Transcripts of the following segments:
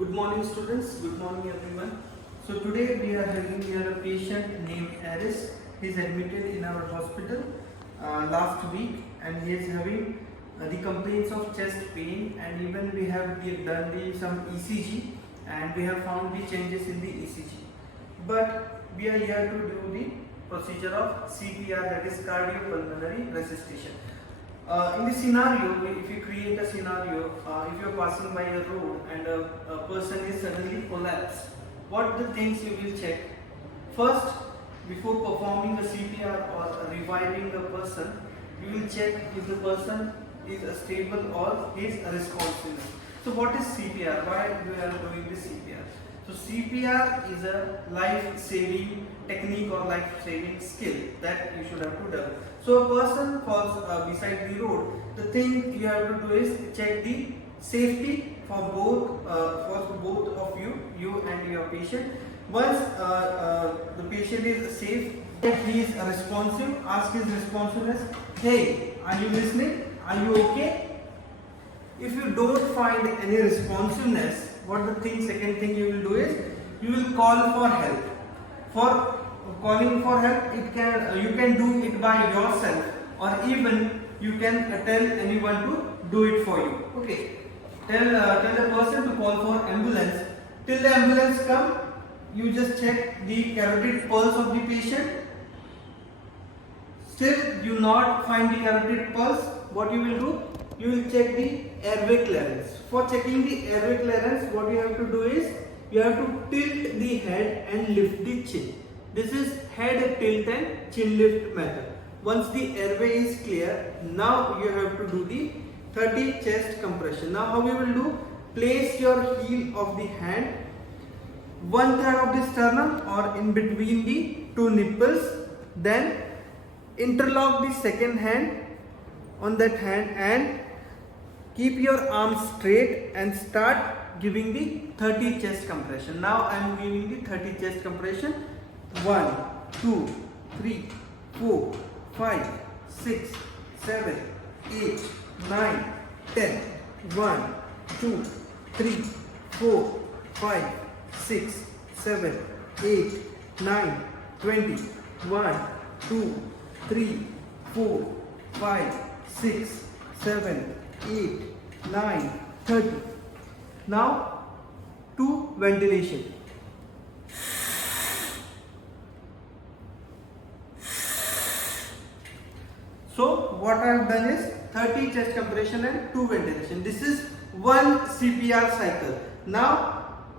Good morning students, good morning everyone. So today we are having here a patient named Aris. He is admitted in our hospital last week and he is having the complaints of chest pain, and even we have done some ECG and we have found the changes in the ECG. But we are here to do the procedure of CPR, that is cardiopulmonary resuscitation. In this scenario, if you create a scenario, if you are passing by a road and a person is suddenly collapsed, what the things you will check? First, before performing a CPR or reviving the person, you will check if the person is stable or is responsive. So what is CPR? Why we are doing this CPR? So CPR is a life-saving technique or life-saving skill that you should have to do. So a person falls beside the road. The thing you have to do is check the safety for both of you and your patient. Once the patient is safe, if he is responsive, ask his responsiveness. Hey, are you listening? Are you okay? If you don't find any responsiveness, second thing you will do is you will call for help. For calling for help, you can do it by yourself, or even you can tell anyone to do it for you. Okay, tell the person to call for ambulance. Till the ambulance come, you just check the carotid pulse of the patient. Still you not find the carotid pulse, what you will do? You will check the airway clearance. For checking the airway clearance, what you have to do is you have to tilt the head and lift the chin. This is head tilt and chin lift method. Once the airway is clear, now you have to do the 30 chest compression. Now how we will do? Place your heel of the hand 1/3 of the sternum or in between the two nipples. Then interlock the second hand on that hand and keep your arms straight and start giving the 30 chest compression. Now I am giving the 30 chest compression. 1, 2, 3, 4, 5, 6, 7, 8, 9, 10. 1, 2, 3, 4, 5, 6, 7, 8, 9, 20. 1, 2, 3, 4, 5, 6, 7, 8, 9, 30. Now to ventilation. So what I have done is 30 chest compression and 2 ventilation. This is one CPR cycle. Now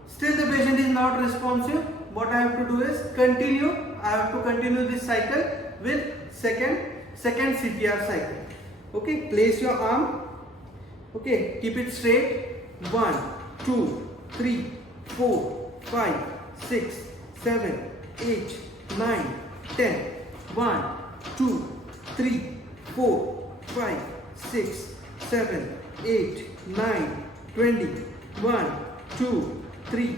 still the patient is not responsive. What I have to do is continue. I have to continue this cycle with second CPR cycle. Okay, place your arm. Okay, keep it straight. 1, 2, 3, 4, 5, 6, 7, 8, 9, 10. 1, 2, 3, 4, 5, 6, 7, 8, 9, 20. 1, 2, 3,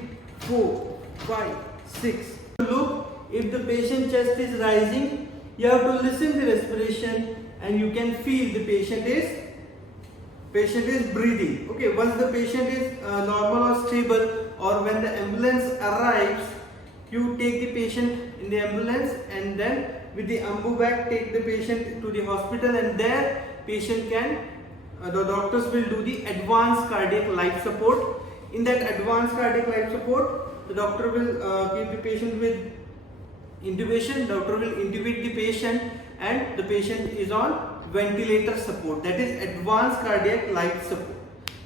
4, 5, 6. Look, if the patient chest is rising, you have to listen to respiration and you can feel the patient is breathing. Okay, once the patient is normal or stable, or when the ambulance arrives, you take the patient in the ambulance and then with the ambu bag take the patient to the hospital, and there patient can the doctors will do the advanced cardiac life support. In that advanced cardiac life support, the doctor will give the patient with intubation. Doctor will intubate the patient and the patient is on ventilator support, that is advanced cardiac life support.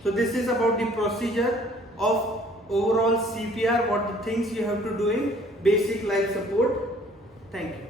So this is about the procedure of overall CPR, what the things you have to do in basic life support. Thank you.